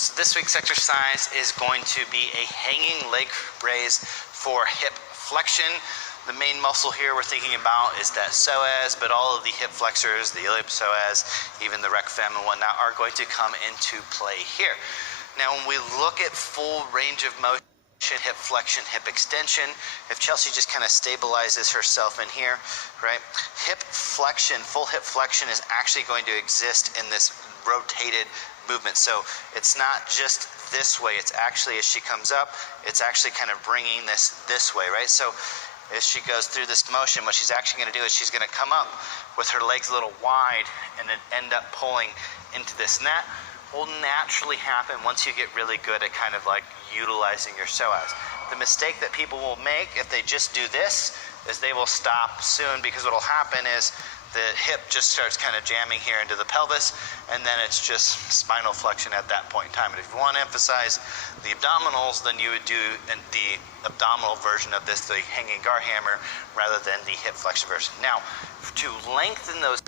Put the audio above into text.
So this week's exercise is going to be a hanging leg raise for hip flexion. The main muscle here we're thinking about is that psoas, but all of the hip flexors, the iliopsoas, even the rec fem and whatnot are going to come into play here. Now when we look at full range of motion, hip flexion, hip extension, if Chelsea just kind of stabilizes herself in here, right? Hip flexion, full hip flexion is actually going to exist in this rotated movement. So it's not just this way, it's actually, as she comes up, it's actually kind of bringing this way, right? So as she goes through this motion, what she's actually going to do is she's going to come up with her legs a little wide and then end up pulling into this. And that will naturally happen once you get really good at kind of like utilizing your psoas. The mistake that people will make if they just do this is they will stop soon, because what will happen is the hip just starts kind of jamming here into the pelvis, and then it's just spinal flexion at that point in time. And if you want to emphasize the abdominals, then you would do the abdominal version of this, the hanging gar hammer, rather than the hip flexion version. Now, to lengthen those